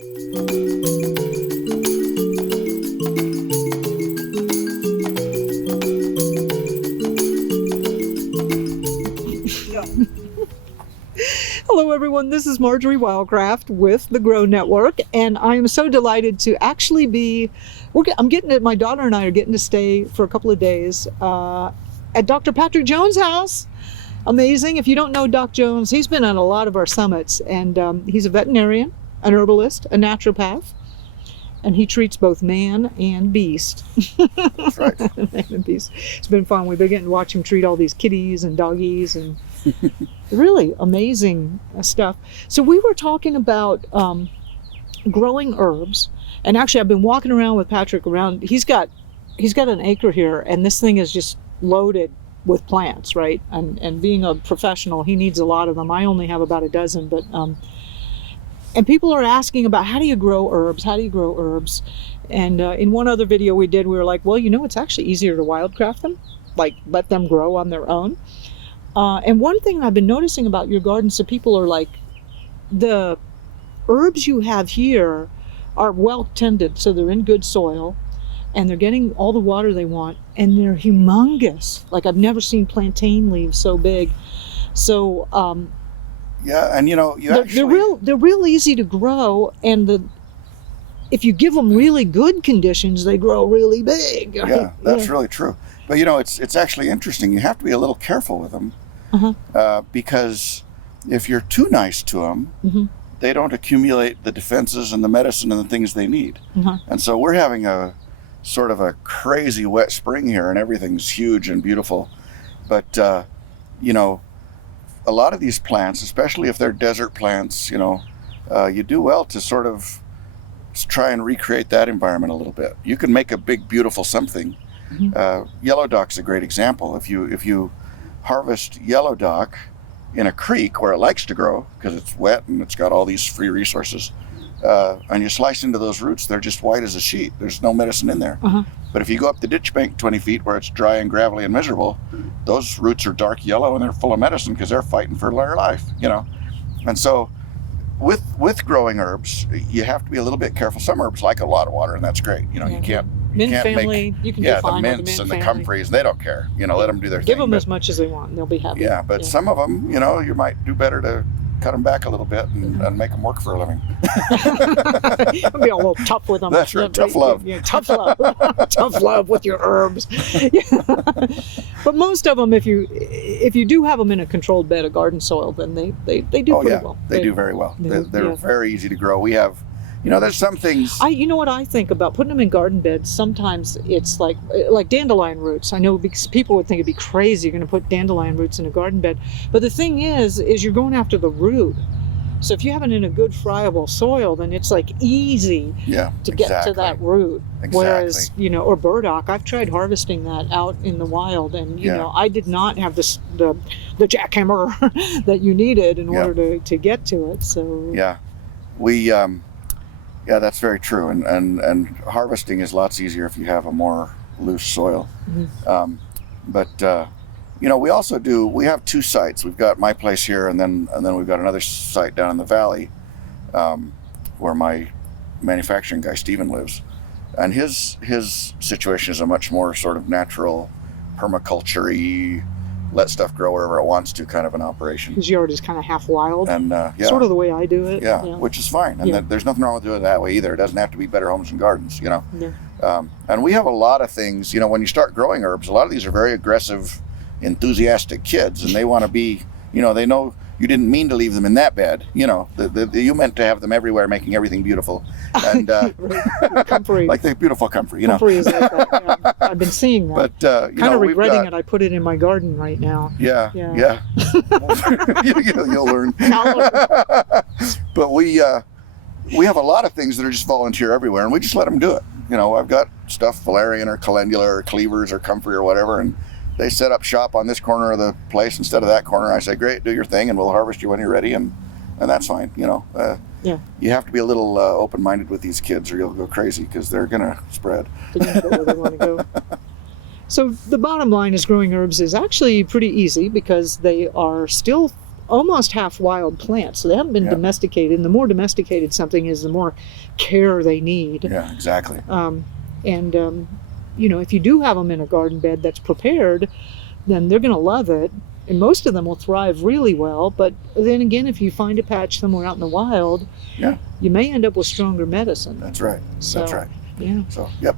Hello everyone, this is Marjory Wildcraft with the Grow Network, and I am so delighted to actually be, my daughter and I are getting to stay for a couple of days at Dr. Patrick Jones' house. Amazing. If you don't know Doc Jones, he's been on a lot of our summits, and he's a veterinarian, an herbalist, a naturopath, and he treats both man and beast. That's right. Man and beast. It's been fun. We've been getting to watch him treat all these kitties and doggies and really amazing stuff. So we were talking about growing herbs, and actually I've been walking around with Patrick around. He's got an acre here, and this thing is just loaded with plants, right? And being a professional, he needs a lot of them. I only have about a dozen, but and people are asking about how do you grow herbs? How do you grow herbs? And in one other video we did, we were like, well, it's actually easier to wildcraft them, like let them grow on their own. And one thing I've been noticing about your garden, so people are like, the herbs you have here are well tended, so they're in good soil, and they're getting all the water they want, and they're humongous. Like I've never seen plantain leaves so big. So yeah, and they're real easy to grow, and if you give them really good conditions, they grow really big. Yeah, that's really true. But it's actually interesting. You have to be a little careful with them because if you're too nice to them, they don't accumulate the defenses and the medicine and the things they need. And so we're having a sort of a crazy wet spring here, and everything's huge and beautiful. But a lot of these plants, especially if they're desert plants, you do well to sort of try and recreate that environment a little bit. You can make a big, beautiful something. Yellow dock's a great example. If you harvest yellow dock in a creek where it likes to grow because it's wet and it's got all these free resources, and you slice into those roots, they're just white as a sheet. There's no medicine in there. But if you go up the ditch bank 20 feet where it's dry and gravelly and miserable, those roots are dark yellow and they're full of medicine because they're fighting for their life, And so with growing herbs, you have to be a little bit careful. Some herbs like a lot of water, and that's great. You can't mint family, you can do fine the with mints the and mint the family. comfreys, they don't care. Let them do their thing. Give them as much as they want, and they'll be happy. Yeah, but some of them, you might do better to cut them back a little bit and make them work for a living. Be a little tough with them. That's right, tough love. Yeah, tough love. Tough love with your herbs. But most of them, if you do have them in a controlled bed of garden soil, then they do pretty well. They do very well. They're very easy to grow. We have, there's some things. You know what I think about putting them in garden beds? Sometimes it's like dandelion roots. I know because people would think it'd be crazy you're going to put dandelion roots in a garden bed. But the thing is you're going after the root. So if you have it in a good friable soil, then it's like easy to get to that root. Exactly. Whereas, or burdock, I've tried harvesting that out in the wild, and I did not have the jackhammer that you needed in order to get to it. So we that's very true, and harvesting is lots easier if you have a more loose soil. But we also we have two sites. We've got my place here, and then we've got another site down in the valley where my manufacturing guy Stephen lives, and his situation is a much more sort of natural, permaculture-y, let stuff grow wherever it wants to kind of an operation. His yard is kind of half wild, and sort of the way I do it. Yeah, which is fine, and there's nothing wrong with doing it that way either. It doesn't have to be Better Homes and Gardens, And we have a lot of things. When you start growing herbs, a lot of these are very aggressive, enthusiastic kids, and they want to be, they know you didn't mean to leave them in that bed. You meant to have them everywhere, making everything beautiful, and comfrey, like the beautiful comfrey. Comfrey is like that. I've been seeing that. But kind of regretting it. I put it in my garden right now. Yeah. You'll learn. But we have a lot of things that are just volunteer everywhere, and we just let them do it. I've got stuff, valerian or calendula or cleavers or comfrey or whatever, and they set up shop on this corner of the place instead of that corner. I say, great, do your thing, and we'll harvest you when you're ready, and that's fine. You have to be a little open-minded with these kids, or you'll go crazy because they're gonna spread. They're gonna go where they want to go. So the bottom line is growing herbs is actually pretty easy because they are still almost half wild plants, so they haven't been Yeah. domesticated. And the more domesticated something is, the more care they need. Yeah, exactly. You know, if you do have them in a garden bed that's prepared, then they're going to love it. And most of them will thrive really well. But then again, if you find a patch somewhere out in the wild, Yeah. you may end up with stronger medicine. That's right. So, That's right. Yeah. So, yep.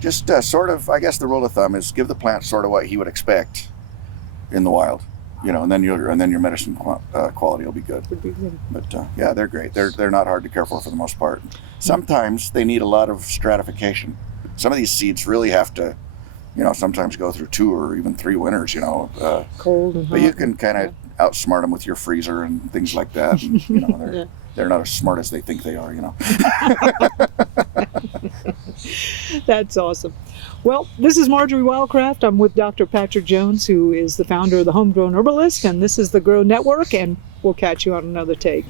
Just sort of, I guess the rule of thumb is give the plant sort of what he would expect in the wild, you know, and then your medicine quality will be good. Would be good. But yeah, they're great. They're not hard to care for the most part. Sometimes they need a lot of stratification. Some of these seeds really have to, you know, sometimes go through 2 or even 3 winters, you know. Cold and hot. But you can kind of outsmart them with your freezer and things like that. And, you know, they're not as smart as they think they are, you know. That's awesome. Well, this is Marjory Wildcraft. I'm with Dr. Patrick Jones, who is the founder of the HomeGrown Herbalist, and this is the Grow Network, and we'll catch you on another take.